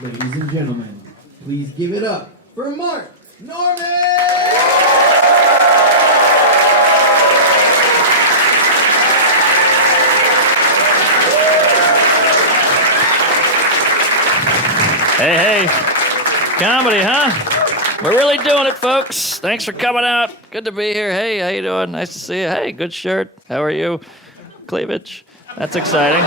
Ladies and gentlemen, please give it up for Mark Norman! Hey, comedy, huh? We're really doing it, folks. Thanks for coming out. Good to be here. Hey, how you doing? Nice to see you. Hey, good shirt. How are you? Cleavage. That's exciting.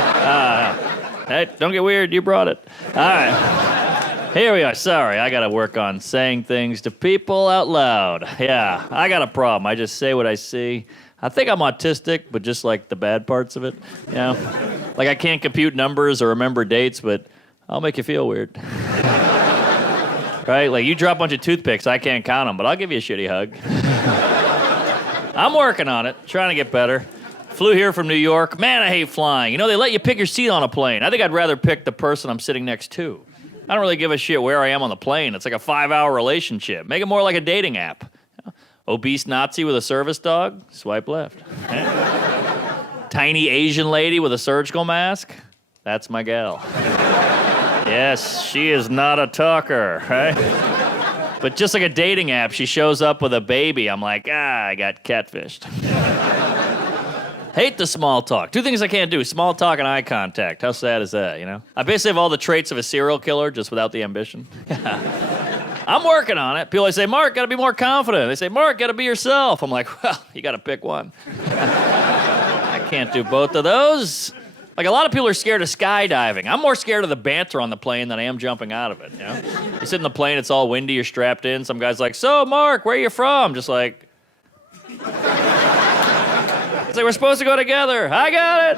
Hey, don't get weird. You brought it. All right. Here we are. Sorry, I got to work on saying things to people out loud. Yeah, I got a problem. I just say what I see. I think I'm autistic, but just like the bad parts of it. You know? Like I can't compute numbers or remember dates, but I'll make you feel weird. Right? Like you drop a bunch of toothpicks, I can't count them, but I'll give you a shitty hug. I'm working on it, trying to get better. Flew here from New York. Man, I hate flying. You know, they let you pick your seat on a plane. I think I'd rather pick the person I'm sitting next to. I don't really give a shit where I am on the plane. It's like a 5-hour relationship. Make it more like a dating app. Obese Nazi with a service dog? Swipe left. Tiny Asian lady with a surgical mask? That's my gal. Yes, she is not a talker, right? But just like a dating app, she shows up with a baby. I'm like, I got catfished. Hate the small talk. Two things I can't do, small talk and eye contact. How sad is that, you know? I basically have all the traits of a serial killer, just without the ambition. I'm working on it. People always say, Mark, gotta be more confident. They say, Mark, gotta be yourself. I'm like, well, you gotta pick one. I can't do both of those. Like, a lot of people are scared of skydiving. I'm more scared of the banter on the plane than I am jumping out of it, you know? You sit in the plane, it's all windy, you're strapped in. Some guy's like, so, Mark, where are you from? Just like... It's like, we're supposed to go together. I got it.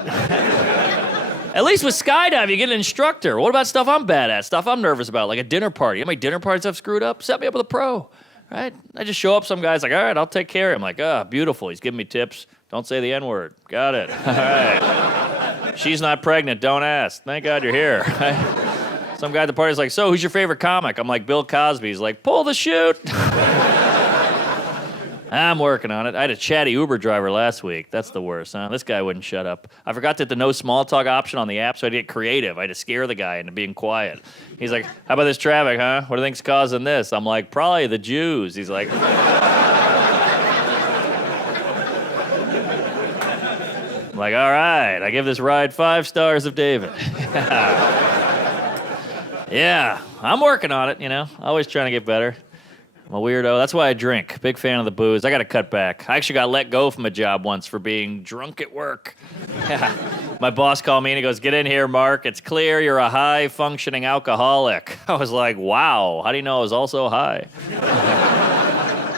At least with skydiving, you get an instructor. What about stuff I'm bad at, stuff I'm nervous about, like a dinner party? You know how many dinner parties I've screwed up? Set me up with a pro, right? I just show up, some guy's like, all right, I'll take care of him. I'm like, beautiful. He's giving me tips. Don't say the N-word. Got it. All right. She's not pregnant. Don't ask. Thank God you're here. Some guy at the party's like, so who's your favorite comic? I'm like, Bill Cosby. He's like, pull the chute. I'm working on it. I had a chatty Uber driver last week. That's the worst, huh? This guy wouldn't shut up. I forgot that the no small talk option on the app, so I had to get creative. I had to scare the guy into being quiet. He's like, how about this traffic, huh? What do you think's causing this? I'm like, probably the Jews. He's like... I'm like, all right, I give this ride 5 stars of David. Yeah, I'm working on it, you know. Always trying to get better. I'm a weirdo. That's why I drink. Big fan of the booze. I got to cut back. I actually got let go from a job once for being drunk at work. My boss called me and he goes, get in here, Mark. It's clear you're a high-functioning alcoholic. I was like, wow, how do you know I was also high?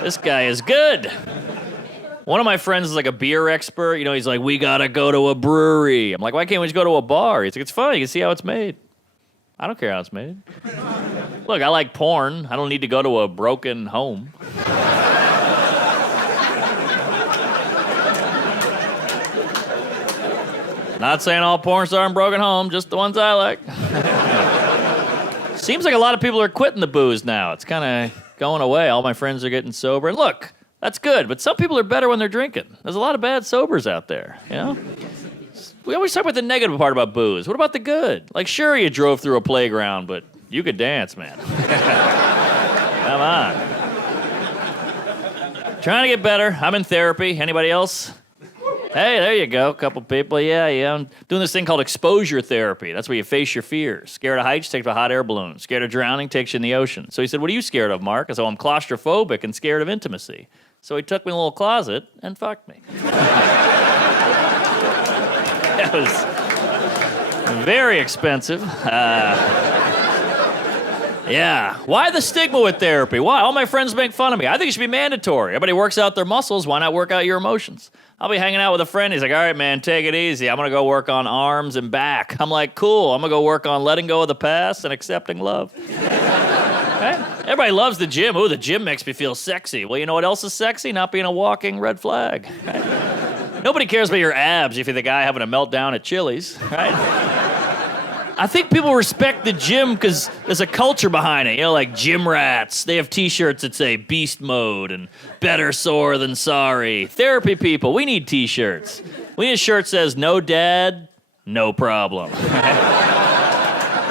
This guy is good. One of my friends is like a beer expert. You know, he's like, we got to go to a brewery. I'm like, why can't we just go to a bar? He's like, it's fun. You can see how it's made. I don't care how it's made. Look, I like porn. I don't need to go to a broken home. Not saying all porn stars in broken home, just the ones I like. Seems like a lot of people are quitting the booze now. It's kind of going away. All my friends are getting sober. And look, that's good, but some people are better when they're drinking. There's a lot of bad sobers out there, you know? We always talk about the negative part about booze. What about the good? Like, sure, you drove through a playground, but you could dance, man. Come on. Trying to get better. I'm in therapy. Anybody else? Hey, there you go. A couple people. Yeah. I'm doing this thing called exposure therapy. That's where you face your fears. Scared of heights, takes a hot air balloon. Scared of drowning, takes you in the ocean. So he said, what are you scared of, Mark? I said, well, I'm claustrophobic and scared of intimacy. So he took me in a little closet and fucked me. It was very expensive. Yeah. Why the stigma with therapy? Why? All my friends make fun of me. I think it should be mandatory. Everybody works out their muscles. Why not work out your emotions? I'll be hanging out with a friend. He's like, all right, man, take it easy. I'm going to go work on arms and back. I'm like, cool. I'm going to go work on letting go of the past and accepting love. Right? Everybody loves the gym. Ooh, the gym makes me feel sexy. Well, you know what else is sexy? Not being a walking red flag. Right? Nobody cares about your abs if you're the guy having a meltdown at Chili's, right? I think people respect the gym because there's a culture behind it. You know, like gym rats. They have T-shirts that say beast mode and better sore than sorry. Therapy people, we need T-shirts. We need a shirt that says no dad, no problem.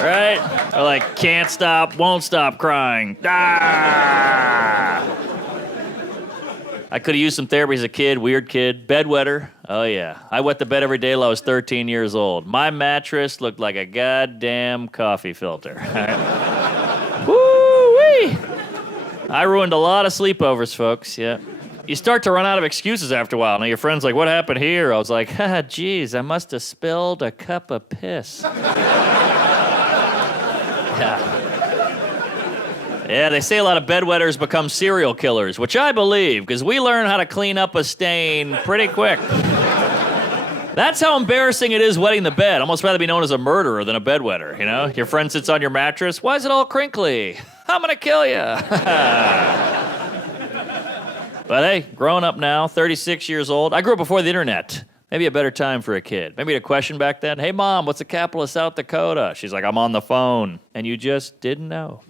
Right? Or like, can't stop, won't stop crying. Ah! I could have used some therapy as a kid, weird kid. Bedwetter. Oh, yeah. I wet the bed every day till I was 13 years old. My mattress looked like a goddamn coffee filter. Woo-wee! I ruined a lot of sleepovers, folks, yeah. You start to run out of excuses after a while. Now, your friend's like, what happened here? I was like, geez, I must have spilled a cup of piss. Yeah. Yeah, they say a lot of bedwetters become serial killers, which I believe, because we learn how to clean up a stain pretty quick. That's how embarrassing it is wetting the bed. Almost rather be known as a murderer than a bedwetter, you know? Your friend sits on your mattress. Why is it all crinkly? I'm gonna kill you. But hey, growing up now, 36 years old. I grew up before the internet. Maybe a better time for a kid. Maybe a question back then. Hey, Mom, what's the capital of South Dakota? She's like, I'm on the phone. And you just didn't know.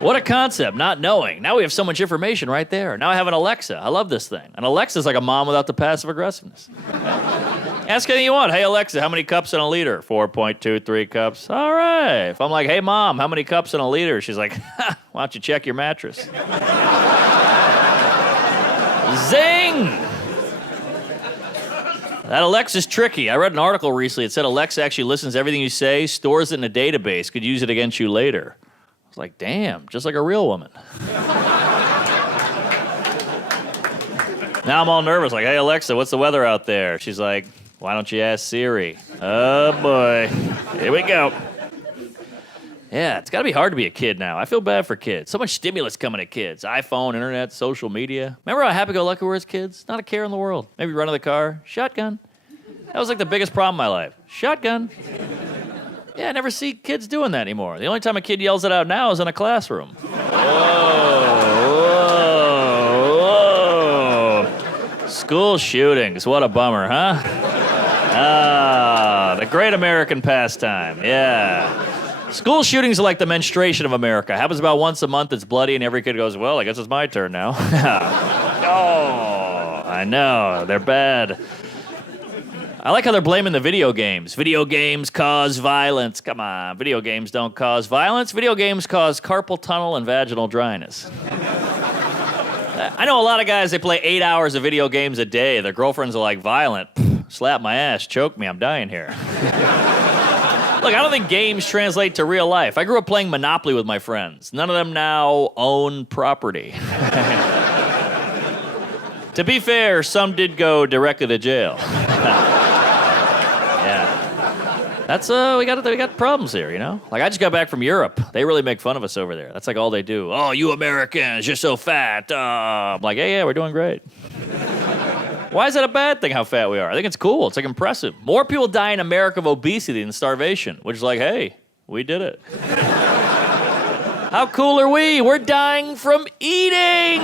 What a concept, not knowing. Now we have so much information right there. Now I have an Alexa. I love this thing. And Alexa's like a mom without the passive aggressiveness. Ask anything you want. Hey, Alexa, how many cups in a liter? 4.23 cups. All right. If I'm like, hey, Mom, how many cups in a liter? She's like, why don't you check your mattress? Zing! That Alexa's tricky. I read an article recently. It said Alexa actually listens to everything you say, stores it in a database, could use it against you later. I was like, damn, just like a real woman. Now I'm all nervous, like, hey, Alexa, what's the weather out there? She's like, why don't you ask Siri? Oh, boy. Here we go. Yeah, it's got to be hard to be a kid now. I feel bad for kids. So much stimulus coming at kids. iPhone, internet, social media. Remember how happy-go-lucky we were as kids? Not a care in the world. Maybe run to the car. Shotgun. That was like the biggest problem in my life. Shotgun. Yeah, I never see kids doing that anymore. The only time a kid yells it out now is in a classroom. Whoa. School shootings. What a bummer, huh? Ah, the great American pastime. Yeah. School shootings are like the menstruation of America. Happens about once a month. It's bloody, and every kid goes, well, I guess it's my turn now. Oh, I know. They're bad. I like how they're blaming the video games. Video games cause violence. Come on. Video games don't cause violence. Video games cause carpal tunnel and vaginal dryness. I know a lot of guys, they play 8 hours of video games a day. Their girlfriends are like, violent. Slap my ass. Choke me. I'm dying here. Look, I don't think games translate to real life. I grew up playing Monopoly with my friends. None of them now own property. To be fair, some did go directly to jail. Yeah. That's, we got problems here, you know? Like, I just got back from Europe. They really make fun of us over there. That's like all they do. Oh, you Americans, you're so fat. I'm like, yeah, we're doing great. Why is that a bad thing, how fat we are? I think it's cool. It's like impressive. More people die in America of obesity than starvation, which is like, hey, we did it. How cool are we? We're dying from eating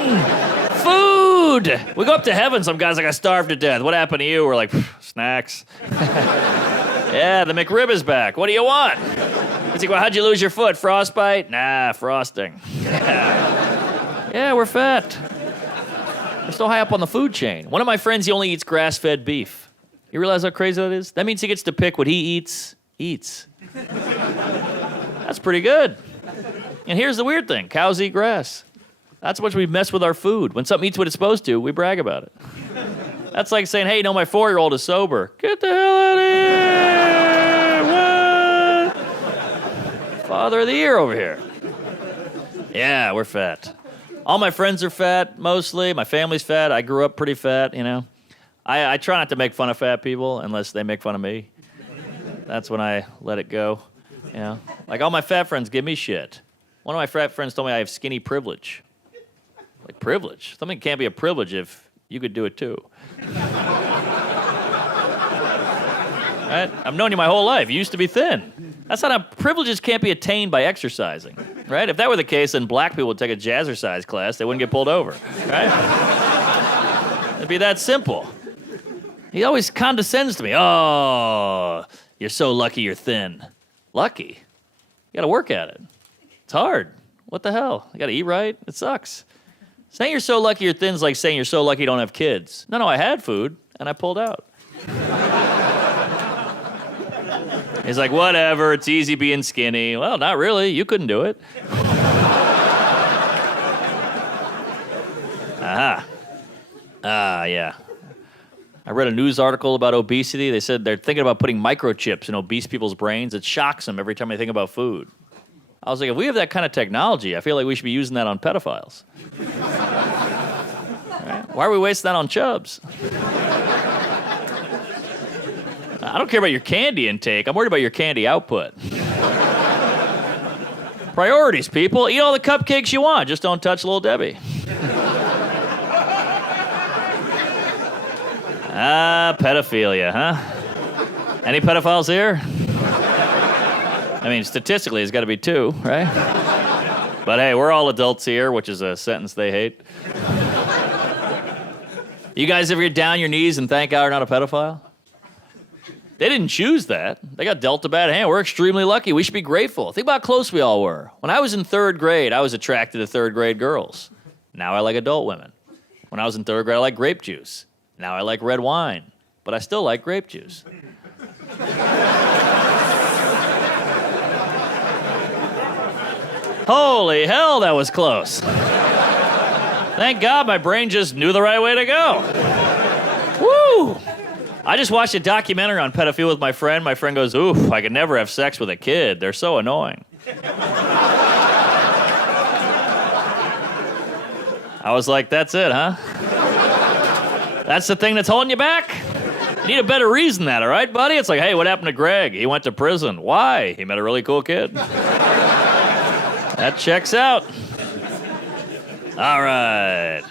food. We go up to heaven, some guy's like, I starved to death. What happened to you? We're like, snacks. Yeah, the McRib is back. What do you want? He's like, well, how'd you lose your foot? Frostbite? Nah, frosting. Yeah, we're fat. We're so high up on the food chain. One of my friends, he only eats grass-fed beef. You realize how crazy that is? That means he gets to pick what he eats. That's pretty good. And here's the weird thing. Cows eat grass. That's how much we mess with our food. When something eats what it's supposed to, we brag about it. That's like saying, hey, no, my 4-year-old is sober. Get the hell out of here! What? Father of the year over here. Yeah, we're fat. All my friends are fat, mostly. My family's fat. I grew up pretty fat, you know. I try not to make fun of fat people unless they make fun of me. That's when I let it go, you know. Like, all my fat friends give me shit. One of my fat friends told me I have skinny privilege. Like, privilege? Something can't be a privilege if you could do it too. Right? I've known you my whole life. You used to be thin. That's not how privileges can't be attained by exercising, right? If that were the case, then black people would take a jazzercise class. They wouldn't get pulled over, right? It'd be that simple. He always condescends to me. Oh, you're so lucky you're thin. Lucky? You gotta work at it. It's hard. What the hell? You gotta eat right? It sucks. Saying you're so lucky you're thin is like saying you're so lucky you don't have kids. No, I had food, and I pulled out. He's like, whatever, it's easy being skinny. Well, not really. You couldn't do it. Yeah. I read a news article about obesity. They said they're thinking about putting microchips in obese people's brains. It shocks them every time they think about food. I was like, if we have that kind of technology, I feel like we should be using that on pedophiles. Right? Why are we wasting that on chubs? I don't care about your candy intake. I'm worried about your candy output. Priorities, people. Eat all the cupcakes you want. Just don't touch Little Debbie. Pedophilia, huh? Any pedophiles here? I mean, statistically, it's got to be 2, right? But hey, we're all adults here, which is a sentence they hate. You guys ever get down on your knees and thank God you're not a pedophile? They didn't choose that. They got dealt a bad hand. We're extremely lucky. We should be grateful. Think about how close we all were. When I was in 3rd grade, I was attracted to 3rd grade girls. Now I like adult women. When I was in 3rd grade, I liked grape juice. Now I like red wine, but I still like grape juice. Holy hell, that was close. Thank God my brain just knew the right way to go. Woo! I just watched a documentary on pedophilia with my friend. My friend goes, oof, I could never have sex with a kid. They're so annoying. I was like, that's it, huh? That's the thing that's holding you back? You need a better reason than that, all right, buddy? It's like, hey, what happened to Greg? He went to prison. Why? He met a really cool kid. That checks out. All right.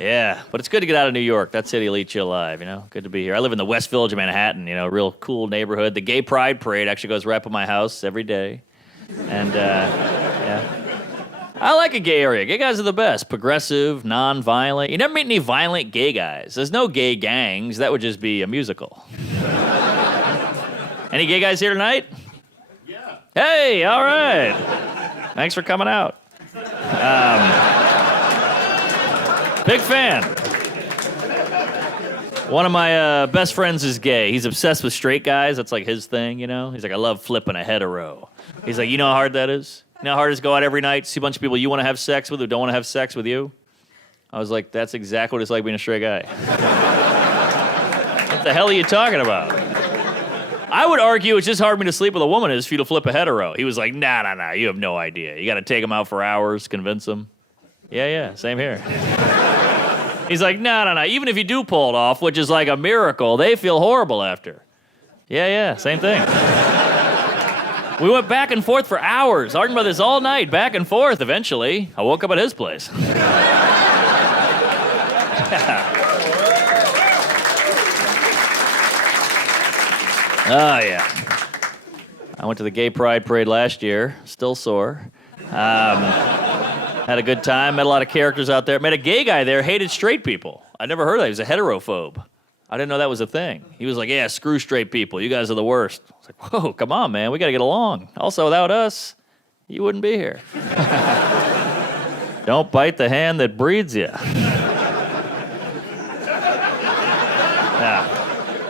Yeah, but it's good to get out of New York. That city will eat you alive, you know? Good to be here. I live in the West Village of Manhattan, you know, real cool neighborhood. The Gay Pride Parade actually goes right by my house every day. And, yeah. I like a gay area. Gay guys are the best. Progressive, non-violent. You never meet any violent gay guys. There's no gay gangs. That would just be a musical. Any gay guys here tonight? Yeah. Hey, all right. Thanks for coming out. Big fan. One of my best friends is gay. He's obsessed with straight guys. That's like his thing, you know? He's like, I love flipping a hetero. He's like, you know how hard that is? You know how hard it is to go out every night, see a bunch of people you want to have sex with who don't want to have sex with you? I was like, that's exactly what it's like being a straight guy. What the hell are you talking about? I would argue it's just hard for me to sleep with a woman as for you to flip a hetero. He was like, nah, you have no idea. You got to take him out for hours, convince him. Yeah, same here. He's like, no. Even if you do pull it off, which is like a miracle, they feel horrible after. Yeah, same thing. We went back and forth for hours, arguing about this all night, back and forth. Eventually, I woke up at his place. Oh, yeah. I went to the Gay Pride Parade last year, still sore. Had a good time, met a lot of characters out there. Met a gay guy there, hated straight people. I never heard of that. He was a heterophobe. I didn't know that was a thing. He was like, yeah, screw straight people. You guys are the worst. I was like, whoa, come on, man. We got to get along. Also, without us, you wouldn't be here. Don't bite the hand that breeds you. Yeah.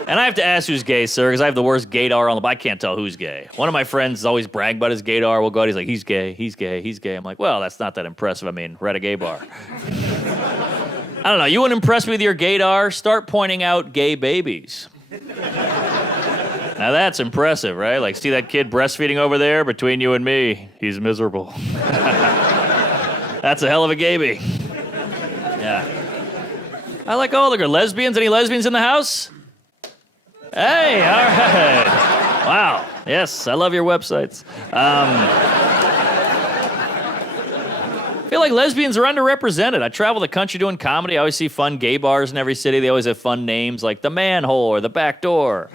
And I have to ask who's gay, sir, because I have the worst gaydar on the... I can't tell who's gay. One of my friends is always bragging about his gaydar. We'll go out, he's like, he's gay. I'm like, well, that's not that impressive. I mean, we're at a gay bar. I don't know. You wouldn't impress me with your gaydar? Start pointing out gay babies. Now that's impressive, right? Like, see that kid breastfeeding over there? Between you and me, he's miserable. That's a hell of a gaby. Yeah. I like all the girls. Lesbians? Any lesbians in the house? Hey, all right. Wow. Yes, I love your websites. I feel like lesbians are underrepresented. I travel the country doing comedy. I always see fun gay bars in every city. They always have fun names like the Manhole or the Back Door.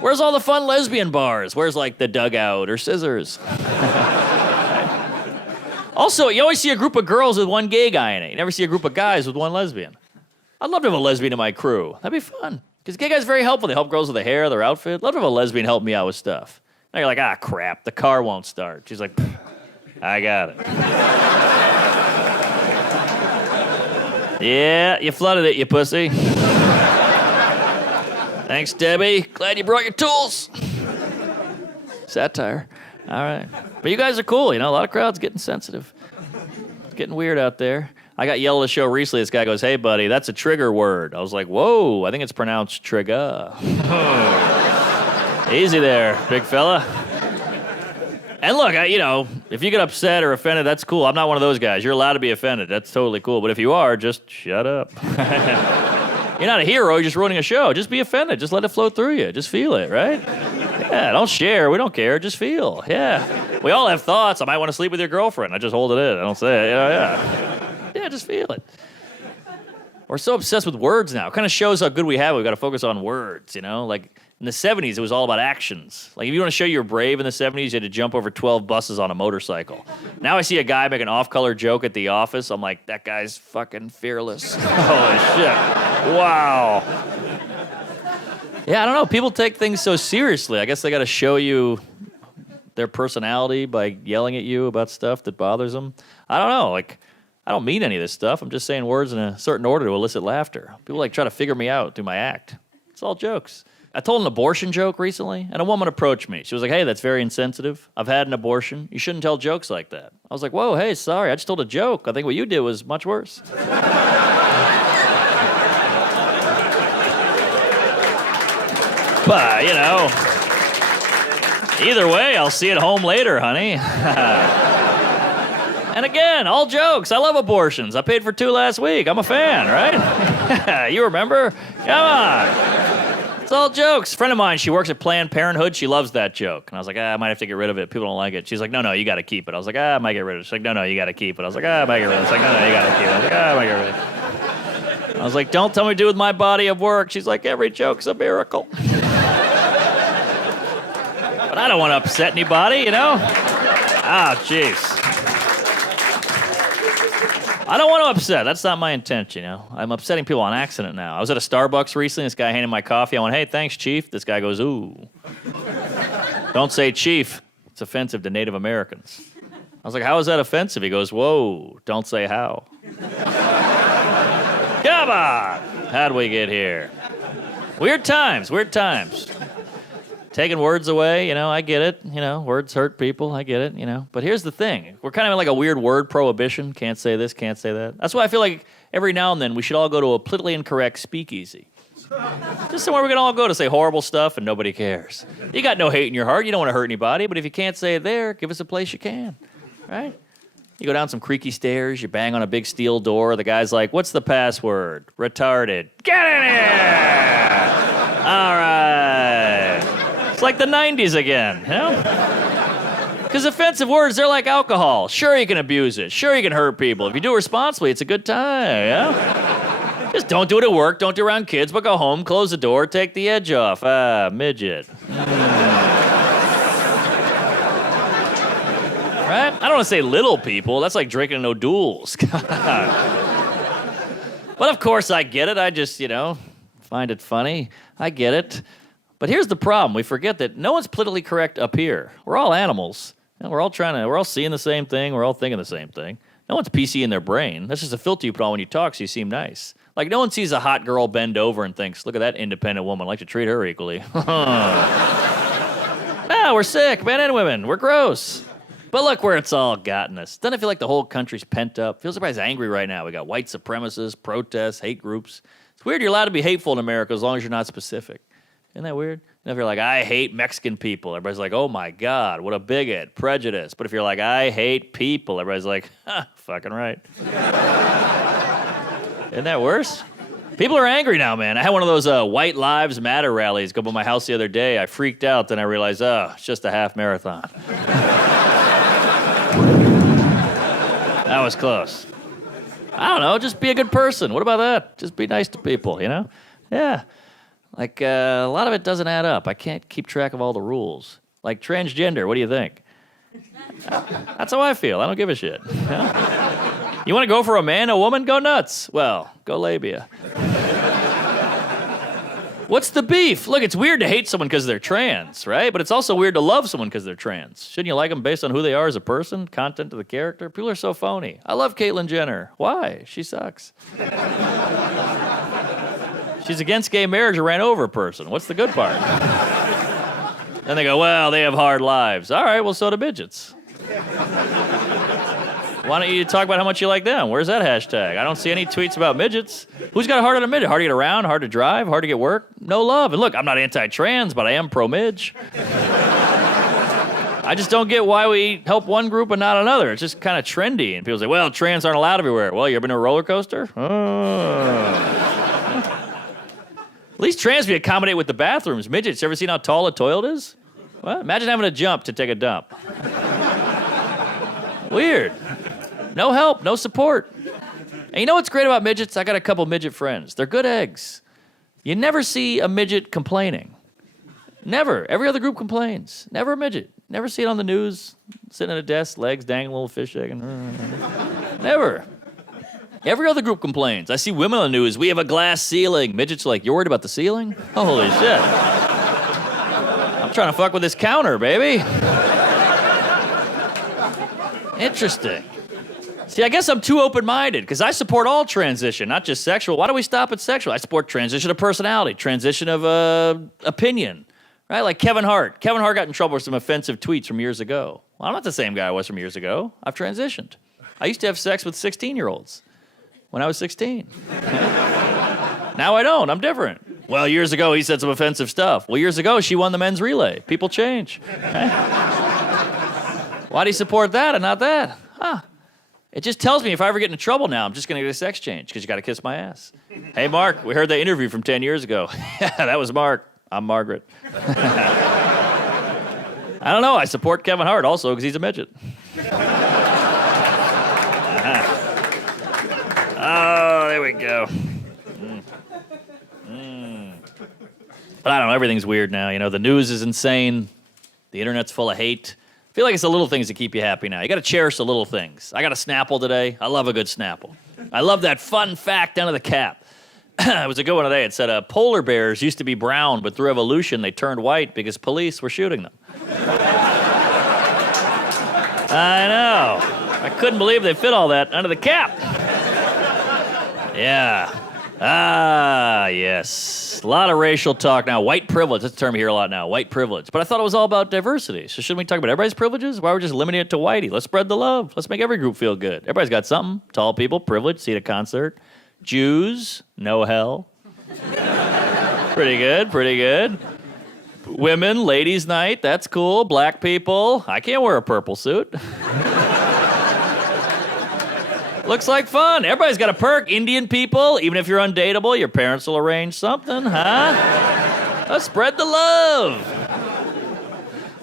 Where's all the fun lesbian bars? Where's like the Dugout or Scissors? Also, you always see a group of girls with one gay guy in it. You never see a group of guys with one lesbian. I'd love to have a lesbian in my crew. That'd be fun. Because gay guys are very helpful. They help girls with their hair, their outfit. Love to have a lesbian help me out with stuff. Now you're like, ah, crap, the car won't start. She's like, I got it. Yeah, you flooded it, you pussy. Thanks, Debbie. Glad you brought your tools. Satire. All right. But you guys are cool. A lot of crowds getting sensitive. It's getting weird out there. I got yelled at a show recently. This guy goes, "Hey, buddy, that's a trigger word." I was like, "Whoa, I think it's pronounced trigger." Easy there, big fella. And look, if you get upset or offended, that's cool. I'm not one of those guys. You're allowed to be offended. That's totally cool. But if you are, just shut up. You're not a hero. You're just ruining a show. Just be offended. Just let it flow through you. Just feel it, right? Yeah, don't share. We don't care. Just feel. Yeah. We all have thoughts. I might want to sleep with your girlfriend. I just hold it in. I don't say it. Yeah, just feel it. We're so obsessed with words now. It kind of shows how good we have it. We've got to focus on words, Like in the 70s, it was all about actions. Like if you want to show you're brave in the 70s, you had to jump over 12 buses on a motorcycle. Now I see a guy make an off-color joke at the office. I'm like, that guy's fucking fearless. Holy shit. Wow. Yeah, I don't know. People take things so seriously. I guess they got to show you their personality by yelling at you about stuff that bothers them. I don't know. I don't mean any of this stuff. I'm just saying words in a certain order to elicit laughter. People try to figure me out through my act. It's all jokes. I told an abortion joke recently, and a woman approached me. She was like, "Hey, that's very insensitive. I've had an abortion. You shouldn't tell jokes like that." I was like, "Whoa, hey, sorry. I just told a joke. I think what you did was much worse." But, either way, I'll see you at home later, honey. And again, all jokes. I love abortions. I paid for 2 last week. I'm a fan, right? You remember? Come on. It's all jokes. A friend of mine, she works at Planned Parenthood. She loves that joke. And I was like, I might have to get rid of it. People don't like it. She's like, no, you got to keep it. I was like, I might get rid of it. She's like, no, you got to keep it. I was like, I might get rid of it. She's like, no, you got to keep it. I was like, I might get rid of it. I was like, don't tell me what to do with my body of work. She's like, every joke's a miracle. But I don't want to upset anybody, jeez. I don't want to upset. That's not my intention, I'm upsetting people on accident now. I was at a Starbucks recently. This guy handed my coffee. I went, "Hey, thanks, Chief." This guy goes, "Ooh." Don't say Chief. It's offensive to Native Americans. I was like, "How is that offensive?" He goes, "Whoa, don't say how." Come on. How'd we get here? Weird times. Taking words away, I get it. Words hurt people. I get it, But here's the thing. We're kind of in like a weird word prohibition. Can't say this, can't say that. That's why I feel like every now and then we should all go to a politically incorrect speakeasy. Just somewhere we can all go to say horrible stuff and nobody cares. You got no hate in your heart. You don't want to hurt anybody. But if you can't say it there, give us a place you can, right? You go down some creaky stairs. You bang on a big steel door. The guy's like, "What's the password?" "Retarded." "Get in here!" All right. It's like the 90s again, Because offensive words, they're like alcohol. Sure, you can abuse it. Sure, you can hurt people. If you do it responsibly, it's a good time, Just don't do it at work. Don't do it around kids, but go home, close the door, take the edge off. Midget. Right? I don't want to say little people. That's like drinking in O'Doul's. But of course, I get it. I just, find it funny. I get it. But here's the problem. We forget that no one's politically correct up here. We're all animals. We're all seeing the same thing. We're all thinking the same thing. No one's PC in their brain. That's just a filter you put on when you talk so you seem nice. Like no one sees a hot girl bend over and thinks, "Look at that independent woman. I'd like to treat her equally." No, we're sick, men and women. We're gross. But look where it's all gotten us. Doesn't it feel like the whole country's pent up? Feels everybody's angry right now. We got white supremacists, protests, hate groups. It's weird you're allowed to be hateful in America as long as you're not specific. Isn't that weird? And if you're like, "I hate Mexican people," everybody's like, "Oh my God, what a bigot, prejudice." But if you're like, "I hate people," everybody's like, fucking right. Isn't that worse? People are angry now, man. I had one of those White Lives Matter rallies go by my house the other day. I freaked out, then I realized, it's just a half marathon. That was close. I don't know, just be a good person. What about that? Just be nice to people, Yeah. Like, a lot of it doesn't add up. I can't keep track of all the rules. Like transgender, what do you think? That's how I feel. I don't give a shit. You want to go for a man, a woman? Go nuts. Well, go labia. What's the beef? Look, it's weird to hate someone because they're trans, right? But it's also weird to love someone because they're trans. Shouldn't you like them based on who they are as a person, content of the character? People are so phony. I love Caitlyn Jenner. Why? She sucks. She's against gay marriage or ran over a person. What's the good part? Then they go, well, they have hard lives. All right, well, so do midgets. Why don't you talk about how much you like them? Where's that hashtag? I don't see any tweets about midgets. Who's got a heart on a midget? Hard to get around, hard to drive, hard to get work? No love. And look, I'm not anti-trans, but I am pro-midge. I just don't get why we help one group and not another. It's just kind of trendy. And people say, well, trans aren't allowed everywhere. Well, you ever been to a roller coaster? At least trans we accommodate with the bathrooms. Midgets, you ever seen how tall a toilet is? What? Imagine having to jump to take a dump. Weird. No help, no support. And you know what's great about midgets? I got a couple midget friends. They're good eggs. You never see a midget complaining. Never. Every other group complains. Never a midget. Never see it on the news, sitting at a desk, legs dangling, little fish egg. Never. Every other group complains. I see women on the news. We have a glass ceiling. Midgets are like, you're worried about the ceiling? Holy shit. I'm trying to fuck with this counter, baby. Interesting. See, I guess I'm too open-minded because I support all transition, not just sexual. Why do we stop at sexual? I support transition of personality, transition of opinion, right? Like Kevin Hart. Kevin Hart got in trouble with some offensive tweets from years ago. Well, I'm not the same guy I was from years ago. I've transitioned. I used to have sex with 16-year-olds when I was 16. Now I don't. I'm different. Well, years ago, he said some offensive stuff. Well, years ago, she won the men's relay. People change. Right? Why do you support that and not that? Huh. It just tells me if I ever get in trouble now, I'm just going to get a sex change because you got to kiss my ass. Hey, Mark, we heard that interview from 10 years ago. Yeah, that was Mark. I'm Margaret. I don't know. I support Kevin Hart also because he's a midget. Oh, there we go. But I don't know. Everything's weird now. You know, the news is insane. The internet's full of hate. I feel like it's the little things that keep you happy now. You got to cherish the little things. I got a Snapple today. I love a good Snapple. I love that fun fact down to the cap. It was a good one today. It said polar bears used to be brown, but through evolution they turned white because police were shooting them. I know. I couldn't believe they fit all that under the cap. Yeah. Ah, yes. A lot of racial talk now. White privilege. That's a term you hear a lot now. White privilege. But I thought it was all about diversity. So shouldn't we talk about everybody's privileges? Why are we just limiting it to whitey? Let's spread the love. Let's make every group feel good. Everybody's got something. Tall people, privilege, see at a concert. Jews, no hell. Pretty good, pretty good. Women, ladies' night. That's cool. Black people. I can't wear a purple suit. Looks like fun. Everybody's got a perk. Indian people, even if you're undateable, your parents will arrange something, huh? Let's spread the love.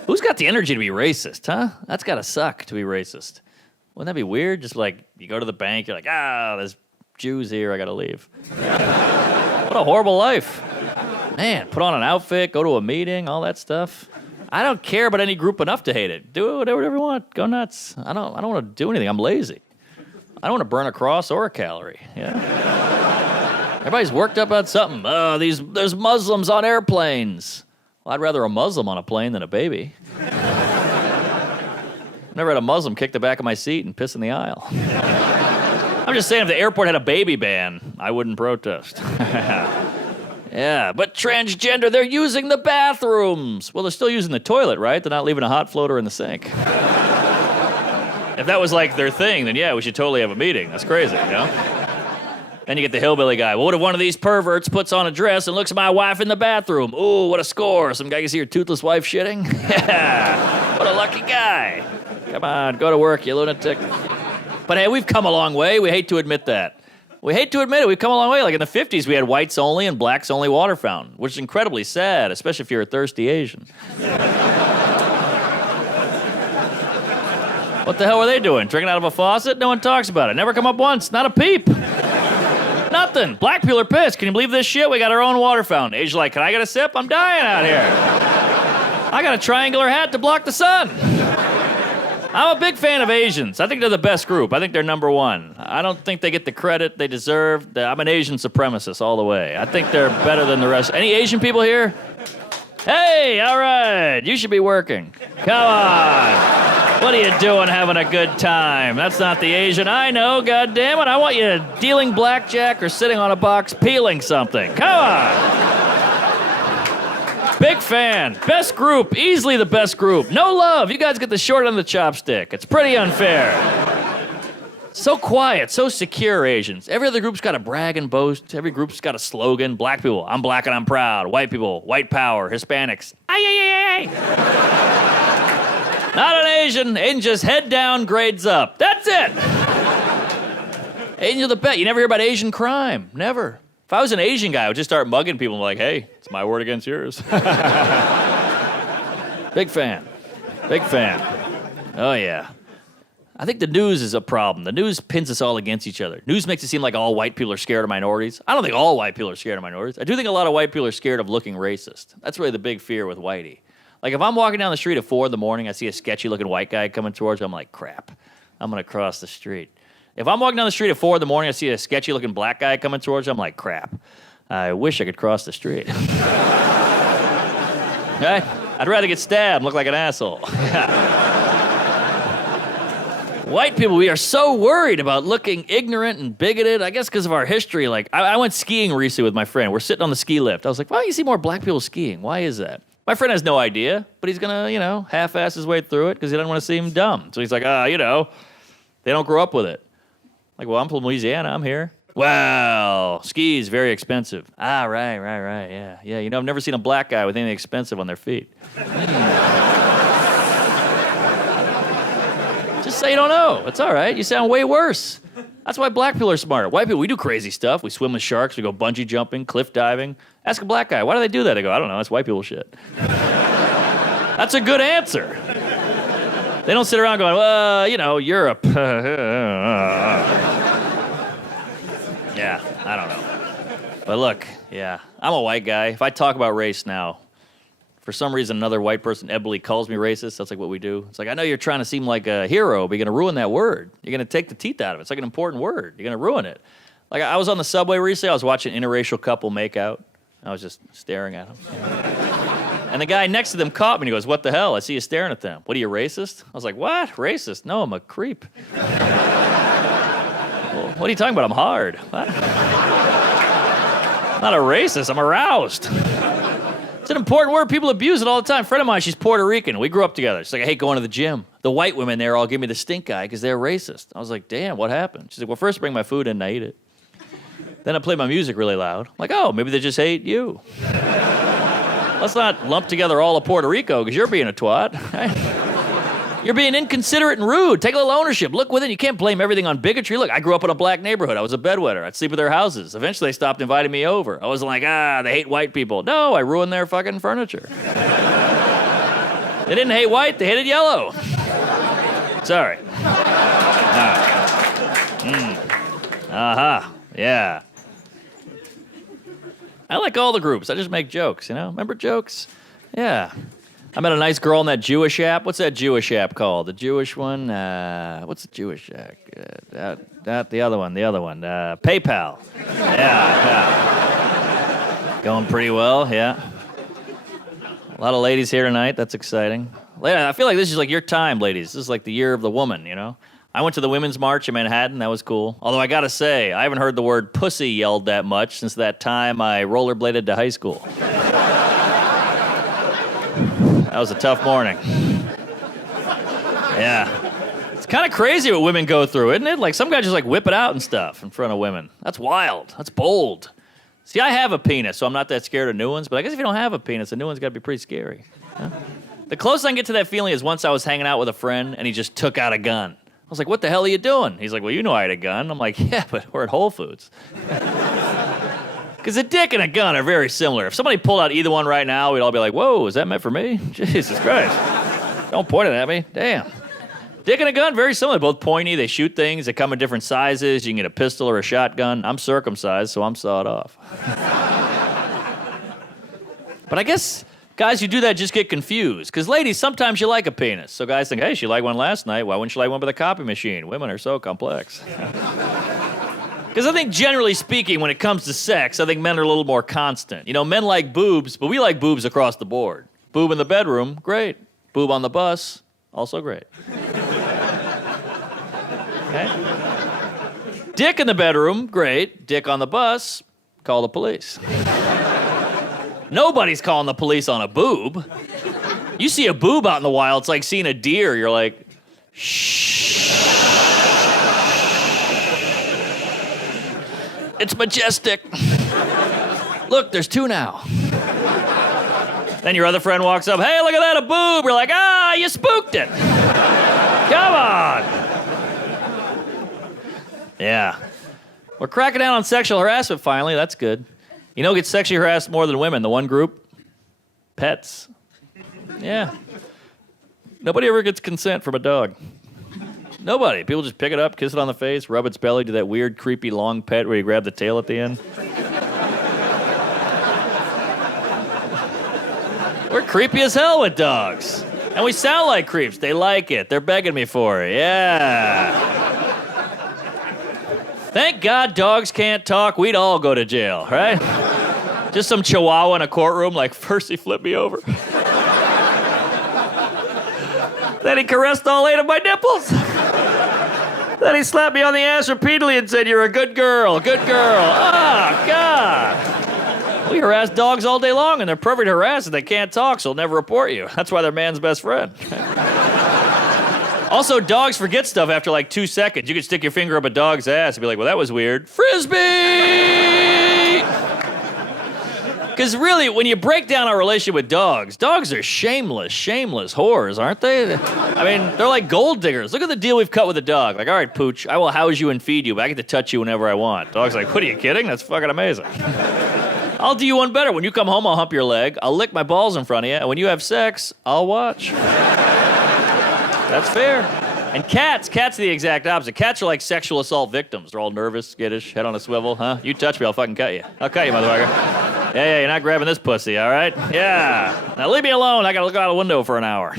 Who's got the energy to be racist, huh? That's gotta suck to be racist. Wouldn't that be weird? Just like, you go to the bank, you're like, there's Jews here, I gotta leave. What a horrible life. Man, put on an outfit, go to a meeting, all that stuff. I don't care about any group enough to hate it. Do whatever you want. Go nuts. I don't want to do anything. I'm lazy. I don't want to burn a cross or a calorie. Yeah. Everybody's worked up about something. Oh, there's Muslims on airplanes. Well, I'd rather a Muslim on a plane than a baby. Never had a Muslim kick the back of my seat and piss in the aisle. I'm just saying, if the airport had a baby ban, I wouldn't protest. Yeah, but transgender, they're using the bathrooms. Well, they're still using the toilet, right? They're not leaving a hot floater in the sink. If that was like their thing, then yeah, we should totally have a meeting. That's crazy, you know? Then you get the hillbilly guy. Well, what if one of these perverts puts on a dress and looks at my wife in the bathroom? Ooh, what a score. Some guy can see your toothless wife shitting? Yeah, what a lucky guy. Come on, go to work, you lunatic. But hey, we've come a long way. We hate to admit that. We hate to admit it. We've come a long way. Like in the 50s, we had whites only and blacks only water fountain, which is incredibly sad, especially if you're a thirsty Asian. What the hell were they doing? Drinking out of a faucet? No one talks about it. Never come up once. Not a peep. Nothing. Black people are pissed. Can you believe this shit? We got our own water fountain. Asians like, can I get a sip? I'm dying out here. I got a triangular hat to block the sun. I'm a big fan of Asians. I think they're the best group. I think they're number one. I don't think they get the credit they deserve. I'm an Asian supremacist all the way. I think they're better than the rest. Any Asian people here? Hey, all right. You should be working. Come on. What are you doing having a good time? That's not the Asian I know, goddammit. I want you dealing blackjack or sitting on a box peeling something. Come on. Big fan. Best group. Easily the best group. No love. You guys get the short end of the chopstick. It's pretty unfair. So quiet, so secure, Asians. Every other group's got a brag and boast. Every group's got a slogan. Black people, I'm black and I'm proud. White people, white power. Hispanics, ay, ay, ay, ay. Not an Asian. Asian just head down, grades up. That's it. Asians are the best. You never hear about Asian crime. Never. If I was an Asian guy, I would just start mugging people and be like, hey, it's my word against yours. Big fan. Big fan. Oh, yeah. I think the news is a problem. The news pins us all against each other. News makes it seem like all white people are scared of minorities. I don't think all white people are scared of minorities. I do think a lot of white people are scared of looking racist. That's really the big fear with whitey. Like, if I'm walking down the street at 4 in the morning, I see a sketchy-looking white guy coming towards me, I'm like, crap, I'm going to cross the street. If I'm walking down the street at 4 in the morning, I see a sketchy-looking black guy coming towards me, I'm like, crap, I wish I could cross the street. Right? I'd rather get stabbed and look like an asshole. White people, we are so worried about looking ignorant and bigoted, I guess because of our history. Like, I went skiing recently with my friend. We're sitting on the ski lift. I was like, why don't you see more black people skiing? Why is that? My friend has no idea, but he's going to, half-ass his way through it because he doesn't want to seem dumb. So he's like, they don't grow up with it. Like, well, I'm from Louisiana. I'm here. Well, ski is very expensive. Right, yeah. Yeah, I've never seen a black guy with anything expensive on their feet. Just say you don't know. It's all right. You sound way worse. That's why black people are smart. White people, we do crazy stuff. We swim with sharks. We go bungee jumping, cliff diving. Ask a black guy, why do they do that? They go, I don't know. That's white people shit. That's a good answer. They don't sit around going, well, Europe. Yeah, I don't know. But look, yeah, I'm a white guy. If I talk about race now, for some reason, another white person, Ebly, calls me racist. That's like what we do. It's like, I know you're trying to seem like a hero, but you're going to ruin that word. You're going to take the teeth out of it. It's like an important word. You're going to ruin it. Like, I was on the subway recently. I was watching an interracial couple make out. I was just staring at them. And the guy next to them caught me, and he goes, what the hell? I see you staring at them. What, are you racist? I was like, what? Racist? No, I'm a creep. Well, what are you talking about? I'm hard. What? I'm not a racist. I'm aroused. It's an important word. People abuse it all the time. A friend of mine, she's Puerto Rican. We grew up together. She's like, I hate going to the gym. The white women there all give me the stink eye because they're racist. I was like, damn, what happened? She's like, well, first bring my food in and I eat it. Then I play my music really loud. I'm like, oh, maybe they just hate you. Let's not lump together all of Puerto Rico because you're being a twat. Right? You're being inconsiderate and rude. Take a little ownership. Look within. You can't blame everything on bigotry. Look, I grew up in a black neighborhood. I was a bedwetter. I'd sleep at their houses. Eventually, they stopped inviting me over. I wasn't like, they hate white people. No, I ruined their fucking furniture. They didn't hate white. They hated yellow. Sorry. Yeah. I like all the groups. I just make jokes, Remember jokes? Yeah. I met a nice girl in that Jewish app. What's that Jewish app called? The Jewish one? What's the Jewish app? The other one. PayPal. Yeah. Going pretty well, yeah. A lot of ladies here tonight. That's exciting. I feel like this is like your time, ladies. This is like the year of the woman, I went to the Women's March in Manhattan. That was cool. Although I got to say, I haven't heard the word pussy yelled that much since that time I rollerbladed to high school. That was a tough morning. Yeah. It's kind of crazy what women go through, isn't it? Like, some guys just, whip it out and stuff in front of women. That's wild. That's bold. See, I have a penis, so I'm not that scared of new ones, but I guess if you don't have a penis, a new one's got to be pretty scary. Huh? The closest I can get to that feeling is once I was hanging out with a friend, and he just took out a gun. I was like, what the hell are you doing? He's like, well, you know I had a gun. I'm like, yeah, but we're at Whole Foods. Because a dick and a gun are very similar. If somebody pulled out either one right now, we'd all be like, whoa, is that meant for me? Jesus Christ. Don't point it at me. Damn. Dick and a gun, very similar. Both pointy. They shoot things. They come in different sizes. You can get a pistol or a shotgun. I'm circumcised, so I'm sawed off. But I guess guys who do that just get confused. Because ladies, sometimes you like a penis. So guys think, hey, she liked one last night. Why wouldn't she like one with a copy machine? Women are so complex. Because I think, generally speaking, when it comes to sex, I think men are a little more constant. Men like boobs, but we like boobs across the board. Boob in the bedroom, great. Boob on the bus, also great. Okay? Dick in the bedroom, great. Dick on the bus, call the police. Nobody's calling the police on a boob. You see a boob out in the wild, it's like seeing a deer. You're like, shh. It's majestic. Look, there's two now. Then your other friend walks up, hey, look at that, a boob. You're like, you spooked it. Come on. Yeah. We're cracking down on sexual harassment finally. That's good. You know who gets sexually harassed more than women? The one group? Pets. Yeah. Nobody ever gets consent from a dog. Nobody. People just pick it up, kiss it on the face, rub its belly, do that weird, creepy, long pet where you grab the tail at the end. We're creepy as hell with dogs. And we sound like creeps. They like it. They're begging me for it. Yeah. Thank God dogs can't talk. We'd all go to jail, right? Just some chihuahua in a courtroom like, first he flipped me over. Then he caressed all 8 of my nipples. Then he slapped me on the ass repeatedly and said, you're a good girl, good girl. Oh, God. We harass dogs all day long, and they're perfect harassers. They can't talk, so they'll never report you. That's why they're man's best friend. Also, dogs forget stuff after like 2 seconds. You could stick your finger up a dog's ass and be like, well, that was weird. Frisbee! Because really, when you break down our relationship with dogs are shameless whores, aren't they? I mean, they're like gold diggers. Look at the deal we've cut with a dog. Like, all right, Pooch, I will house you and feed you, but I get to touch you whenever I want. Dog's like, what are you kidding? That's fucking amazing. I'll do you one better. When you come home, I'll hump your leg. I'll lick my balls in front of you. And when you have sex, I'll watch. That's fair. And cats are the exact opposite. Cats are like sexual assault victims. They're all nervous, skittish, head on a swivel. Huh? You touch me, I'll fucking cut you. I'll cut you, motherfucker. Yeah, you're not grabbing this pussy, all right? Yeah. Now leave me alone. I gotta look out a window for an hour.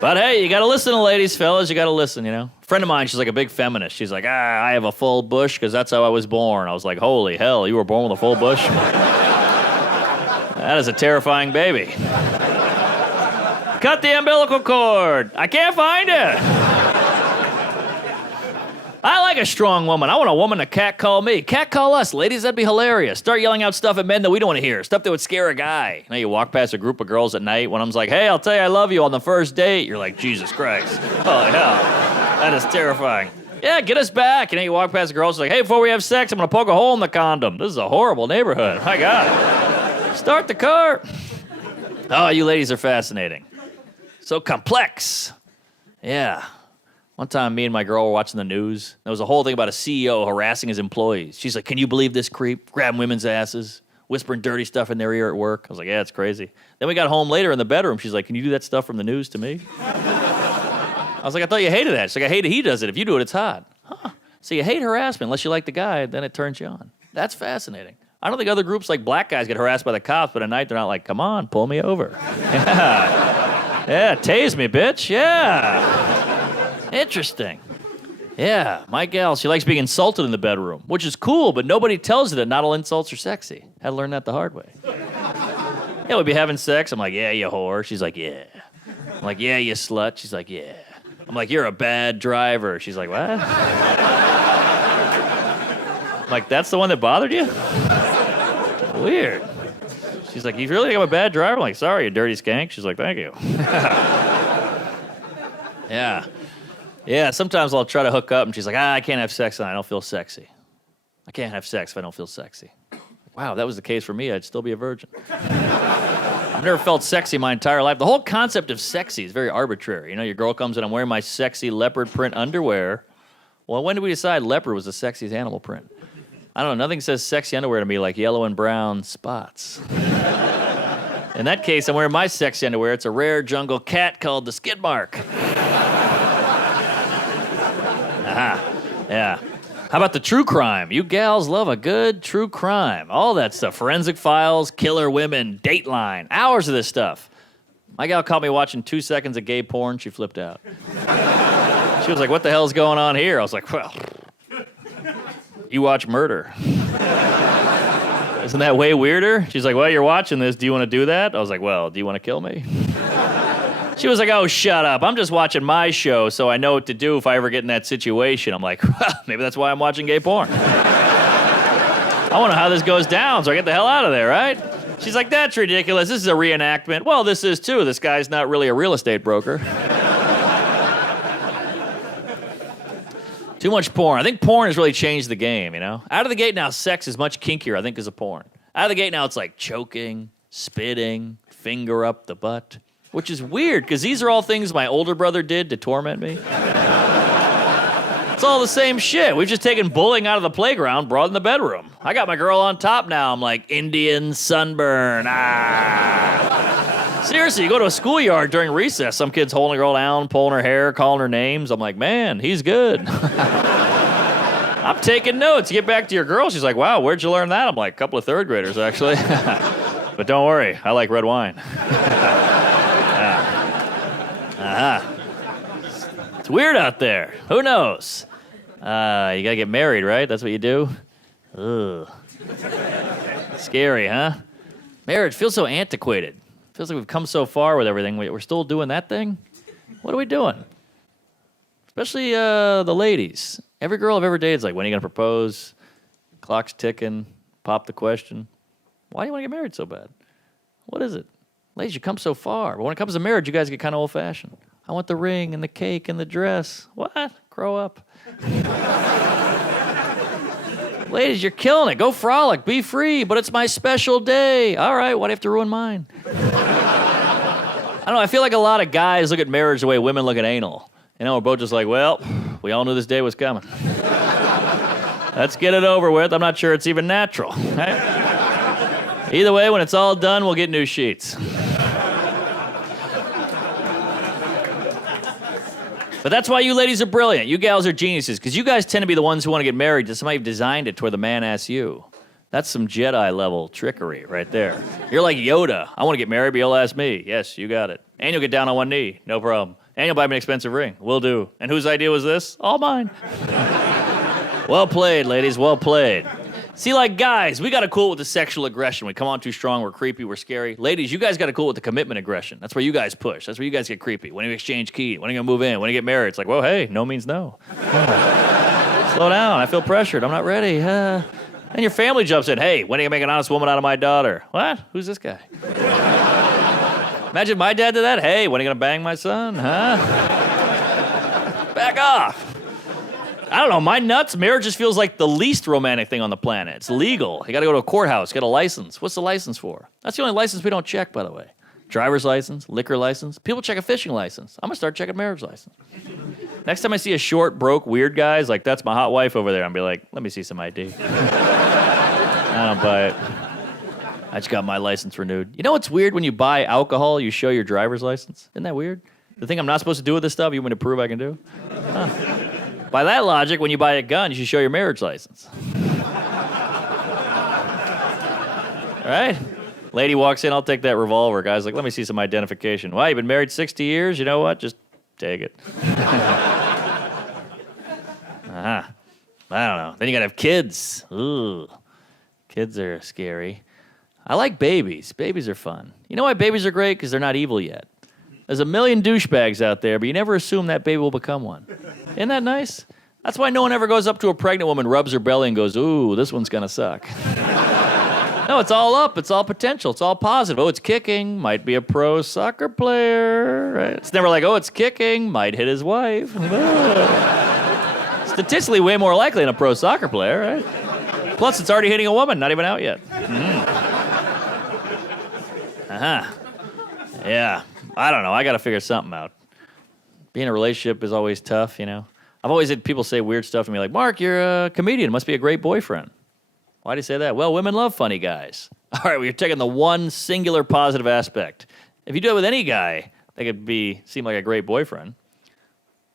But hey, you gotta listen to ladies, fellas. You gotta listen, you know? A friend of mine, she's like a big feminist. She's like, I have a full bush because that's how I was born. I was like, holy hell, you were born with a full bush? That is a terrifying baby. Cut the umbilical cord. I can't find it. I like a strong woman. I want a woman to catcall me. Catcall us, ladies. That'd be hilarious. Start yelling out stuff at men that we don't want to hear. Stuff that would scare a guy. You know, you walk past a group of girls at night. One of them's like, hey, I'll tell you I love you on the first date. You're like, Jesus Christ. Holy hell. That is terrifying. Yeah, get us back. You know, you walk past a girl. She's like, hey, before we have sex, I'm going to poke a hole in the condom. This is a horrible neighborhood. My God. Start the car. Oh, you ladies are fascinating. So complex. Yeah. One time, me and my girl were watching the news. There was a whole thing about a CEO harassing his employees. She's like, can you believe this creep? Grabbing women's asses, whispering dirty stuff in their ear at work. I was like, yeah, it's crazy. Then we got home later in the bedroom. She's like, can you do that stuff from the news to me? I was like, I thought you hated that. She's like, I hate it. He does it. If you do it, it's hot. Huh. So you hate harassment unless you like the guy, then it turns you on. That's fascinating. I don't think other groups like black guys get harassed by the cops, but at night they're not like, come on, pull me over. Yeah, yeah, tase me, bitch. Yeah. Interesting. Yeah, my gal, she likes being insulted in the bedroom, which is cool, but nobody tells her that not all insults are sexy. Had to learn that the hard way. Yeah, we'd be having sex. I'm like, yeah, you whore. She's like, yeah. I'm like, yeah, you slut. She's like, yeah. I'm like, you're a bad driver. She's like, what? I'm like, that's the one that bothered you? Weird. She's like, you really think I'm a bad driver? I'm like, sorry, you dirty skank. She's like, thank you. Yeah. Yeah, sometimes I'll try to hook up, and she's like, I can't have sex and I don't feel sexy. I can't have sex if I don't feel sexy. Wow, that was the case for me. I'd still be a virgin. I've never felt sexy my entire life. The whole concept of sexy is very arbitrary. You know, your girl comes in, I'm wearing my sexy leopard print underwear. Well, when did we decide leopard was the sexiest animal print? I don't know, nothing says sexy underwear to me like yellow and brown spots. In that case, I'm wearing my sexy underwear. It's a rare jungle cat called the skid mark. Aha, yeah. How about the true crime? You gals love a good true crime. All that stuff. Forensic Files, Killer Women, Dateline. Hours of this stuff. My gal caught me watching 2 seconds of gay porn. She flipped out. She was like, what the hell's going on here? I was like, well, you watch murder. Isn't that way weirder? She's like, well, you're watching this. Do you want to do that? I was like, well, do you want to kill me? She was like, oh, shut up. I'm just watching my show, so I know what to do if I ever get in that situation. I'm like, well, maybe that's why I'm watching gay porn. I want to know how this goes down, so I get the hell out of there, right? She's like, that's ridiculous. This is a reenactment. Well, this is too. This guy's not really a real estate broker. Too much porn. I think porn has really changed the game, you know? Out of the gate now, sex is much kinkier, I think, as a porn. Out of the gate now, it's like choking, spitting, finger up the butt, which is weird, because these are all things my older brother did to torment me. It's all the same shit. We've just taken bullying out of the playground, brought it in the bedroom. I got my girl on top now. I'm like, Indian sunburn. Seriously, you go to a schoolyard during recess, some kid's holding a girl down, pulling her hair, calling her names. I'm like, man, he's good. I'm taking notes. You get back to your girl, she's like, wow, where'd you learn that? I'm like, a couple of third graders, actually. But don't worry, I like red wine. It's weird out there. Who knows? You gotta get married, right? That's what you do? Ugh. Scary, huh? Marriage feels so antiquated. Feels like we've come so far with everything. We're still doing that thing? What are we doing? Especially the ladies. Every girl I've ever dated is like, when are you gonna propose? Clock's ticking. Pop the question. Why do you want to get married so bad? What is it? Ladies, you come so far. But when it comes to marriage, you guys get kind of old-fashioned. I want the ring and the cake and the dress. What? Grow up. Ladies, you're killing it. Go frolic. Be free. But it's my special day. All right, why do you have to ruin mine? I don't know. I feel like a lot of guys look at marriage the way women look at anal. You know, we're both just like, well, we all knew this day was coming. Let's get it over with. I'm not sure it's even natural. Right? Either way, when it's all done, we'll get new sheets. But that's why you ladies are brilliant. You gals are geniuses, because you guys tend to be the ones who want to get married to somebody who designed it to where the man asks you. That's some Jedi-level trickery right there. You're like Yoda. I want to get married, but you'll ask me. Yes, you got it. And you'll get down on one knee. No problem. And you'll buy me an expensive ring. Will do. And whose idea was this? All mine. Well played, ladies. Well played. See, like guys, we got to cool with the sexual aggression. We come on too strong, we're creepy, we're scary. Ladies, you guys got to cool with the commitment aggression. That's where you guys push. That's where you guys get creepy. When you exchange key, when are you going to move in, when you get married, it's like, whoa, hey, no means no. Slow down, I feel pressured, I'm not ready. And your family jumps in, hey, when are you going to make an honest woman out of my daughter? What? Who's this guy? Imagine my dad did that. Hey, when are you going to bang my son? Huh? Back off. I don't know, my nuts, marriage just feels like the least romantic thing on the planet. It's legal. You gotta go to a courthouse, get a license. What's the license for? That's the only license we don't check, by the way. Driver's license, liquor license. People check a fishing license. I'm gonna start checking marriage license. Next time I see a short, broke, weird guy, it's like, that's my hot wife over there. I'll be like, let me see some ID. I don't buy it. I just got my license renewed. You know what's weird? When you buy alcohol, you show your driver's license. Isn't that weird? The thing I'm not supposed to do with this stuff, you want me to prove I can do? Huh. By that logic, when you buy a gun, you should show your marriage license. All right? Lady walks in, I'll take that revolver. Guy's like, let me see some identification. Why, you've been married 60 years? You know what? Just take it. I don't know. Then you gotta have kids. Ooh. Kids are scary. I like babies. Babies are fun. You know why babies are great? Because they're not evil yet. There's a million douchebags out there, but you never assume that baby will become one. Isn't that nice? That's why no one ever goes up to a pregnant woman, rubs her belly, and goes, ooh, this one's gonna suck. No, it's all up. It's all potential. It's all positive. Oh, it's kicking. Might be a pro soccer player. Right? It's never like, oh, it's kicking. Might hit his wife. Statistically, way more likely than a pro soccer player, right? Plus, it's already hitting a woman. Not even out yet. Yeah. I don't know. I got to figure something out. Being in a relationship is always tough, you know. I've always had people say weird stuff to me like, Mark, you're a comedian. Must be a great boyfriend. Why do you say that? Well, women love funny guys. All right, well, you're taking the one singular positive aspect. If you do it with any guy, they could seem like a great boyfriend.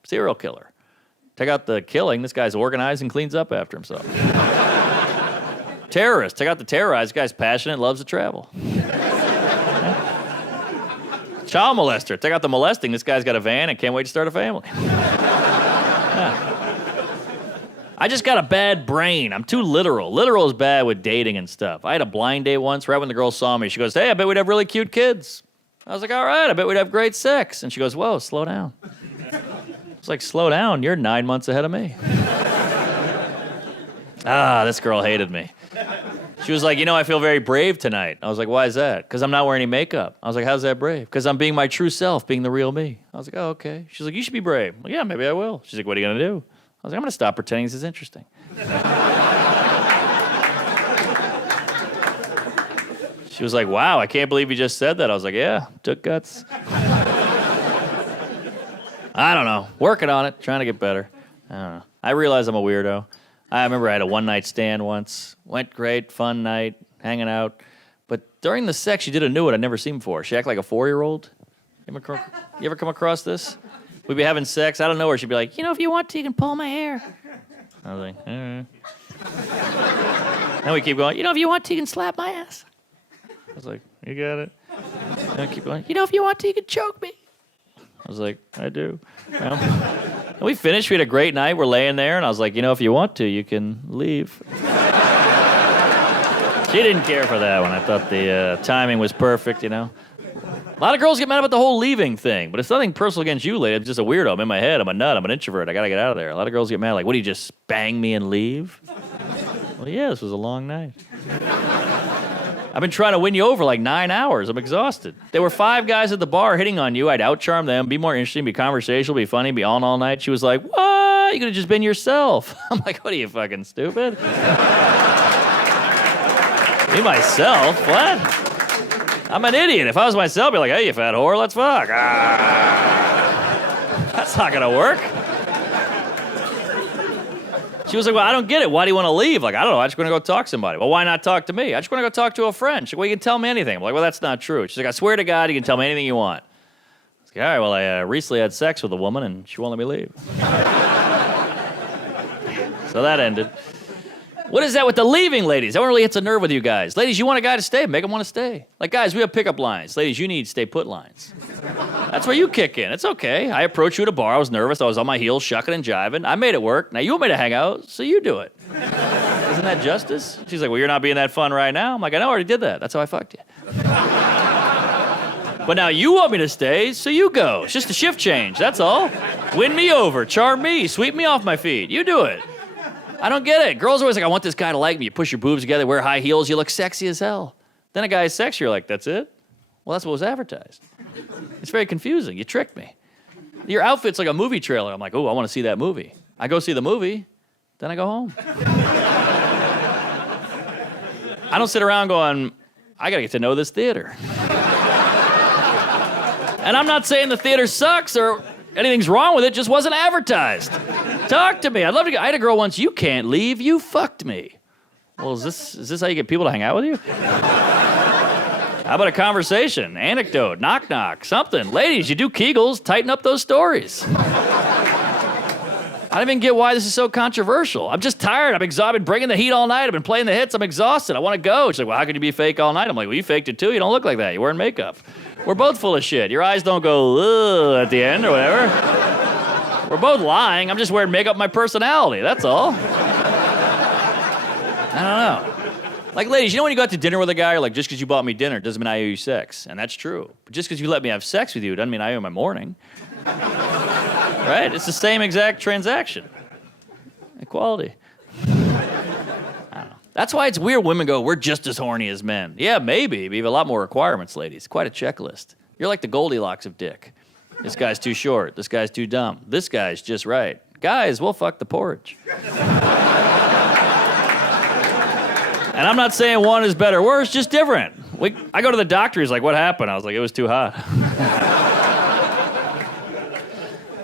Serial killer. Take out the killing. This guy's organized and cleans up after himself. Terrorist. Take out the terrorized. This guy's passionate, loves to travel. Child molester. Take out the molesting. This guy's got a van and can't wait to start a family. Yeah. I just got a bad brain. I'm too literal. Literal is bad with dating and stuff. I had a blind date once right when the girl saw me. She goes, hey, I bet we'd have really cute kids. I was like, all right, I bet we'd have great sex. And she goes, whoa, slow down. I was like, slow down. You're 9 months ahead of me. This girl hated me. She was like, I feel very brave tonight. I was like, why is that? Because I'm not wearing any makeup. I was like, how's that brave? Because I'm being my true self, being the real me. I was like, oh, okay. She's like, you should be brave. I'm like, yeah, maybe I will. She's like, what are you going to do? I was like, I'm going to stop pretending this is interesting. She was like, wow, I can't believe you just said that. I was like, yeah, took guts. I don't know. Working on it, trying to get better. I don't know. I realize I'm a weirdo. I remember I had a one-night stand once. Went great, fun night, hanging out. But during the sex, she did a new one I'd never seen before. She acted like a 4-year-old. You ever come across this? We'd be having sex. I don't know where she'd be like, if you want to, you can pull my hair. I was like, all right. Then we keep going, if you want to, you can slap my ass. I was like, you got it. Then we keep going, if you want to, you can choke me. I was like, I do. And we finished. We had a great night. We're laying there, and I was like, if you want to, you can leave. She didn't care for that one. I thought the timing was perfect, A lot of girls get mad about the whole leaving thing, but it's nothing personal against you, lady. I'm just a weirdo. I'm in my head. I'm a nut. I'm an introvert. I got to get out of there. A lot of girls get mad, like, what, do you just bang me and leave? Well, yeah, this was a long night. I've been trying to win you over like 9 hours. I'm exhausted. There were 5 guys at the bar hitting on you. I'd outcharm them, be more interesting, be conversational, be funny, be on all night. She was like, what? You could have just been yourself. I'm like, what are you, fucking stupid? Be myself? What? I'm an idiot. If I was myself, I'd be like, hey, you fat whore, let's fuck. That's not going to work. She was like, well, I don't get it. Why do you want to leave? Like, I don't know. I just want to go talk to somebody. Well, why not talk to me? I just want to go talk to a friend. She's like, well, you can tell me anything. I'm like, well, that's not true. She's like, I swear to God, you can tell me anything you want. I was like, all right, well, I recently had sex with a woman, and she won't let me leave. So that ended. What is that with the leaving, ladies? That one really hits a nerve with you guys. Ladies, you want a guy to stay, make him want to stay. Like, guys, we have pickup lines. Ladies, you need stay-put lines. That's where you kick in. It's okay. I approached you at a bar. I was nervous. I was on my heels, shucking and jiving. I made it work. Now, you want me to hang out, so you do it. Isn't that justice? She's like, well, you're not being that fun right now. I'm like, I know, I already did that. That's how I fucked you. But now you want me to stay, so you go. It's just a shift change. That's all. Win me over. Charm me. Sweep me off my feet. You do it. I don't get it. Girls are always like, I want this guy to like me. You push your boobs together, wear high heels, you look sexy as hell. Then a guy is sexy, you're like, that's it? Well, that's what was advertised. It's very confusing. You tricked me. Your outfit's like a movie trailer. I'm like, oh, I want to see that movie. I go see the movie, then I go home. I don't sit around going, I got to get to know this theater. And I'm not saying the theater sucks or anything's wrong with it, just wasn't advertised. Talk to me. I'd love to. I had a girl once. You can't leave. You fucked me. Well, is this how you get people to hang out with you? How about a conversation, anecdote, knock knock, something? Ladies, you do Kegels. Tighten up those stories. I don't even get why this is so controversial. I'm just tired. I'm exhausted. I've been bringing the heat all night. I've been playing the hits. I'm exhausted. I want to go. She's like, well, how could you be fake all night? I'm like, well, you faked it too. You don't look like that. You're wearing makeup. We're both full of shit. Your eyes don't go ugh at the end or whatever. We're both lying. I'm just wearing makeup my personality. That's all. I don't know. Like, ladies, you know when you go out to dinner with a guy, you're like, just because you bought me dinner doesn't mean I owe you sex. And that's true. But just because you let me have sex with you doesn't mean I owe my morning. Right? It's the same exact transaction. Equality. I don't know. That's why it's weird women go, we're just as horny as men. Yeah, maybe. But you have a lot more requirements, ladies. Quite a checklist. You're like the Goldilocks of dick. This guy's too short. This guy's too dumb. This guy's just right. Guys, we'll fuck the porridge. And I'm not saying one is better or worse, just different. I go to the doctor, he's like, what happened? I was like, it was too hot.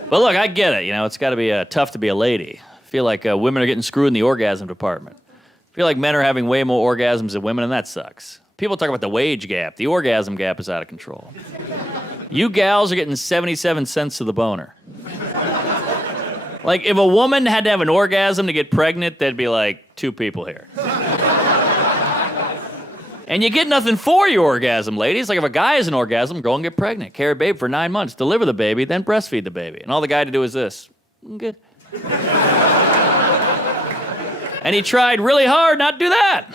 But look, I get it. It's got to be tough to be a lady. I feel like women are getting screwed in the orgasm department. I feel like men are having way more orgasms than women, and that sucks. People talk about the wage gap. The orgasm gap is out of control. You gals are getting 77 cents to the boner. Like, if a woman had to have an orgasm to get pregnant, there'd be like 2 people here. And you get nothing for your orgasm, ladies. Like, if a guy has an orgasm, go and get pregnant. Carry a baby for 9 months. Deliver the baby, then breastfeed the baby. And all the guy had to do is this. Good. And he tried really hard not to do that.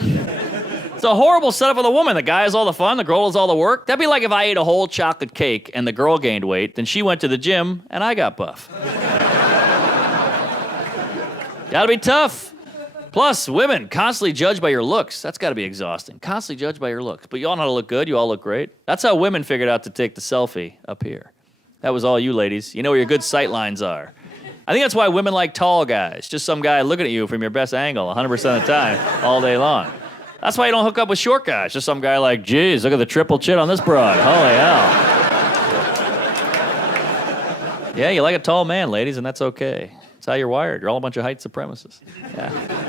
It's a horrible setup for the woman. The guy has all the fun, the girl has all the work. That'd be like if I ate a whole chocolate cake and the girl gained weight, then she went to the gym and I got buff. Gotta be tough. Plus, women constantly judged by your looks. That's got to be exhausting. Constantly judged by your looks. But you all know how to look good. You all look great. That's how women figured out to take the selfie up here. That was all you ladies. You know where your good sight lines are. I think that's why women like tall guys. Just some guy looking at you from your best angle 100% of the time, all day long. That's why you don't hook up with short guys. Just some guy like, geez, look at the triple chin on this broad. Holy hell. Yeah, you like a tall man, ladies, and that's okay. That's how you're wired. You're all a bunch of height supremacists. Yeah.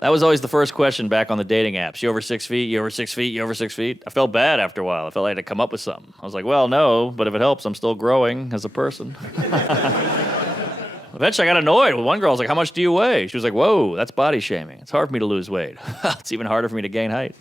That was always the first question back on the dating apps. You over 6 feet? You over 6 feet? You over 6 feet? I felt bad after a while. I felt like I had to come up with something. I was like, well, no, but if it helps, I'm still growing as a person. Eventually, I got annoyed. One girl was like, how much do you weigh? She was like, whoa, that's body shaming. It's hard for me to lose weight. It's even harder for me to gain height.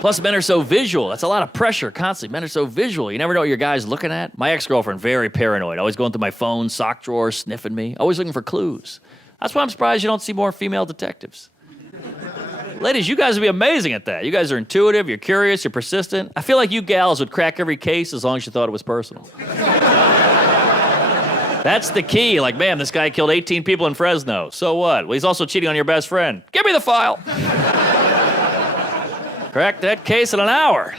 Plus, men are so visual. That's a lot of pressure constantly. Men are so visual. You never know what your guy's looking at. My ex-girlfriend, very paranoid. Always going through my phone, sock drawer, sniffing me. Always looking for clues. That's why I'm surprised you don't see more female detectives. Ladies, you guys would be amazing at that. You guys are intuitive, you're curious, you're persistent. I feel like you gals would crack every case as long as you thought it was personal. That's the key. Like, man, this guy killed 18 people in Fresno. So what? Well, he's also cheating on your best friend. Give me the file. Crack that case in an hour.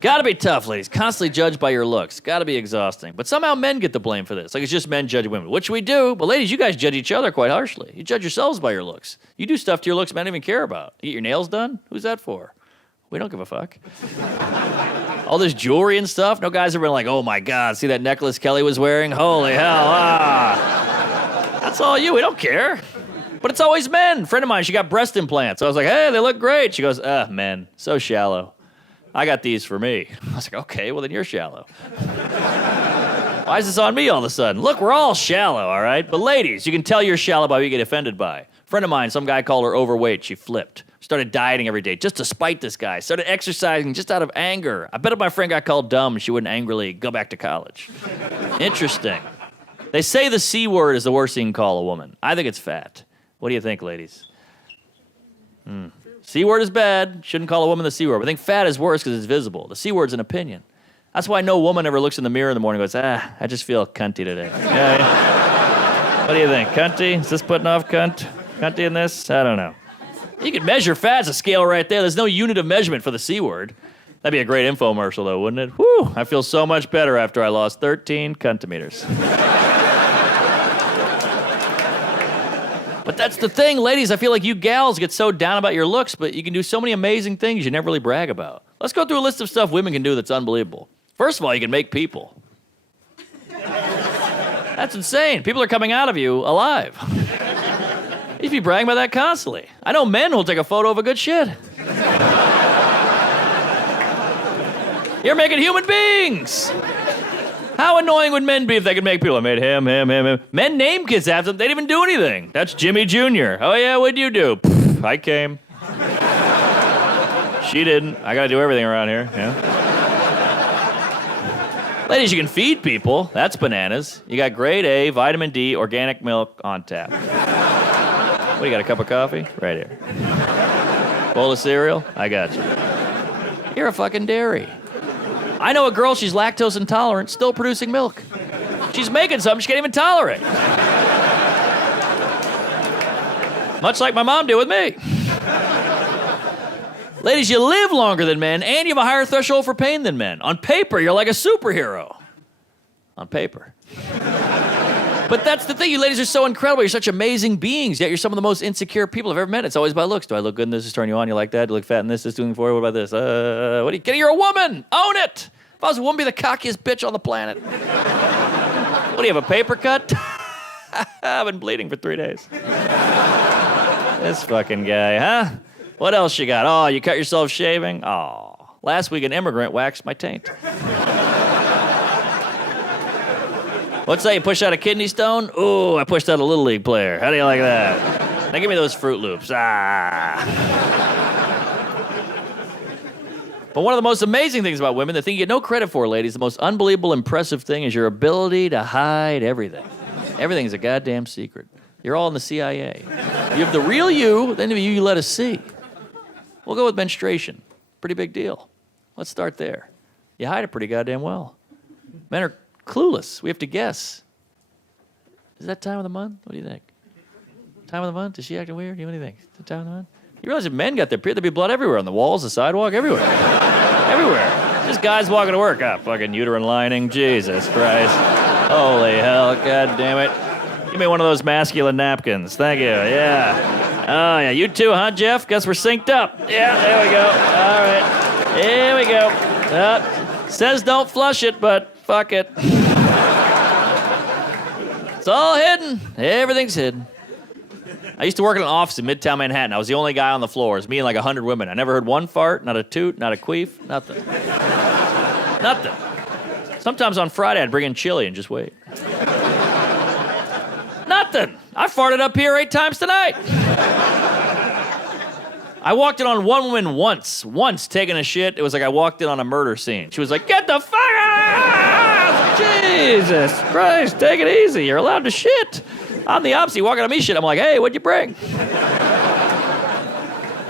Gotta be tough, ladies. Constantly judged by your looks. Gotta be exhausting. But somehow men get the blame for this. Like, it's just men judging women, which we do. But ladies, you guys judge each other quite harshly. You judge yourselves by your looks. You do stuff to your looks men don't even care about. You get your nails done? Who's that for? We don't give a fuck. All this jewelry and stuff. No guys have been like, oh my God, see that necklace Kelly was wearing? Holy hell, That's all you. We don't care. But it's always men. A friend of mine, she got breast implants. I was like, hey, they look great. She goes, men, so shallow. I got these for me. I was like, okay, well then you're shallow. Why is this on me all of a sudden? Look, we're all shallow, all right? But ladies, you can tell you're shallow by what you get offended by. A friend of mine, some guy called her overweight. She flipped. Started dieting every day just to spite this guy. Started exercising just out of anger. I bet if my friend got called dumb, she wouldn't angrily go back to college. Interesting. They say the C word is the worst thing you can call a woman. I think it's fat. What do you think, ladies? C word is bad. Shouldn't call a woman the C word. But I think fat is worse because it's visible. The C word's an opinion. That's why no woman ever looks in the mirror in the morning and goes, I just feel cunty today. Yeah. What do you think? Cunty? Is this putting off cunt? Cunty in this? I don't know. You could measure fat as a scale right there. There's no unit of measurement for the C word. That'd be a great infomercial, though, wouldn't it? Whew, I feel so much better after I lost 13 cuntimeters. But that's the thing, ladies. I feel like you gals get so down about your looks, but you can do so many amazing things you never really brag about. Let's go through a list of stuff women can do that's unbelievable. First of all, you can make people. That's insane. People are coming out of you alive. You should be bragging about that constantly. I know men who'll take a photo of a good shit. You're making human beings. How annoying would men be if they could make people? I made him. Men name kids after them. They didn't even do anything. That's Jimmy Jr. Oh, yeah, what'd you do? Pfft, I came. She didn't. I gotta do everything around here. Yeah. Ladies, you can feed people. That's bananas. You got grade A, vitamin D, organic milk on tap. What, you got a cup of coffee? Right here. Bowl of cereal? I got you. You're a fucking dairy. I know a girl, she's lactose intolerant, still producing milk. She's making something she can't even tolerate. Much like my mom did with me. Ladies, you live longer than men, and you have a higher threshold for pain than men. On paper, you're like a superhero. On paper. But that's the thing, you ladies are so incredible. You're such amazing beings, yet you're some of the most insecure people I've ever met. It's always by looks. Do I look good in this? Is turn you on? You like that? Do you look fat in this? Is doing for you? What about this? What do you get? You're a woman. Own it. If I was a woman, be the cockiest bitch on the planet. What do you have, a paper cut? I've been bleeding for 3 days. This fucking guy, huh? What else you got? Oh, you cut yourself shaving? Oh. Last week, an immigrant waxed my taint. What's that? You push out a kidney stone? Ooh, I pushed out a Little League player. How do you like that? Now give me those Fruit Loops. But one of the most amazing things about women, the thing you get no credit for, ladies, the most unbelievable, impressive thing is your ability to hide everything. Everything's a goddamn secret. You're all in the CIA. You have the real you, then the you let us see. We'll go with menstruation. Pretty big deal. Let's start there. You hide it pretty goddamn well. Men are clueless. We have to guess. Is that time of the month? What do you think? Time of the month? Is she acting weird? What do you think? Is it time of the month? You realize if men got their period, there'd be blood everywhere on the walls, the sidewalk, everywhere. Everywhere. Just guys walking to work. Ah, fucking uterine lining. Jesus Christ. Holy hell. God damn it. Give me one of those masculine napkins. Thank you. Yeah. Oh, yeah. You too, huh, Jeff? Guess we're synced up. Yeah, there we go. All right. Here we go. Says don't flush it, but fuck it. It's all hidden. Everything's hidden. I used to work in an office in Midtown Manhattan. I was the only guy on the floor. It was me and like 100 women. I never heard one fart, not a toot, not a queef, nothing. Nothing. Sometimes on Friday, I'd bring in chili and just wait. Nothing. I farted up here 8 times tonight. I walked in on one woman once taking a shit. It was like I walked in on a murder scene. She was like, get the fuck out! Jesus Christ, take it easy. You're allowed to shit. I'm the opposite. You walking on me shit. I'm like, hey, what'd you bring?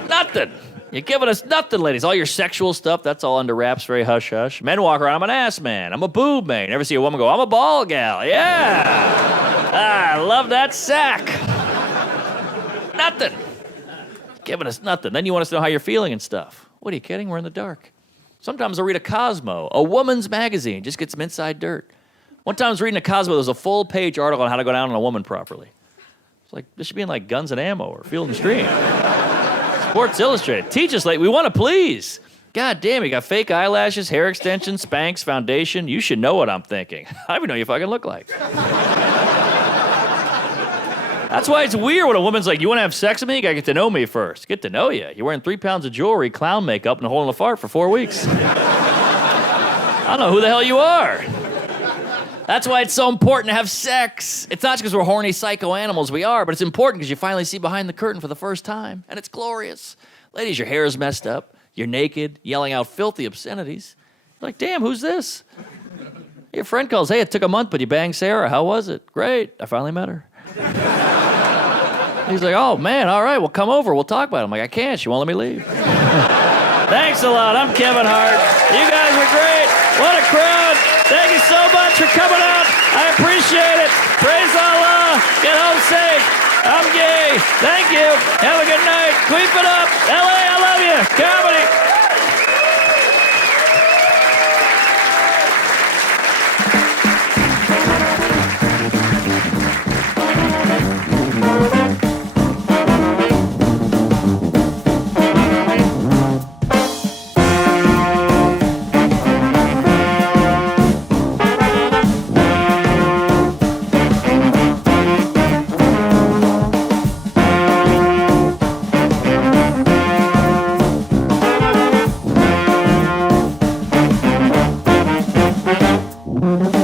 Nothing. You're giving us nothing, ladies. All your sexual stuff, that's all under wraps, very hush-hush. Men walk around, I'm an ass man. I'm a boob man. You never see a woman go, I'm a ball gal. Yeah. I love that sack. Nothing. Giving us nothing. Then you want us to know how you're feeling and stuff. What are you kidding? We're in the dark. Sometimes I'll read a Cosmo, a woman's magazine, just get some inside dirt. One time I was reading a Cosmo, there was a full-page article on how to go down on a woman properly. It's like, this should be in like Guns and Ammo or Field and Stream. Sports Illustrated. Teach us, late. We want to please. God damn, you got fake eyelashes, hair extensions, Spanx, foundation. You should know what I'm thinking. I don't even know what you fucking look like. That's why it's weird when a woman's like, you want to have sex with me? You got to get to know me first. Get to know you. You're wearing 3 pounds of jewelry, clown makeup, and holding a fart for 4 weeks. I don't know who the hell you are. That's why it's so important to have sex. It's not just because we're horny psycho animals, we are, but it's important because you finally see behind the curtain for the first time, and it's glorious. Ladies, your hair is messed up. You're naked, yelling out filthy obscenities. You're like, damn, who's this? Your friend calls, hey, it took a month, but you banged Sarah. How was it? Great, I finally met her. He's like, oh, man, all right, well, come over. We'll talk about it. I'm like, I can't. She won't let me leave. Thanks a lot. I'm Kevin Hart. You guys were great. What a crowd. Thank you so much for coming out. I appreciate it. Praise Allah. Get home safe. I'm gay. Thank you. Have a good night. Queef it up. LA, I love you. Comedy. Mm-hmm.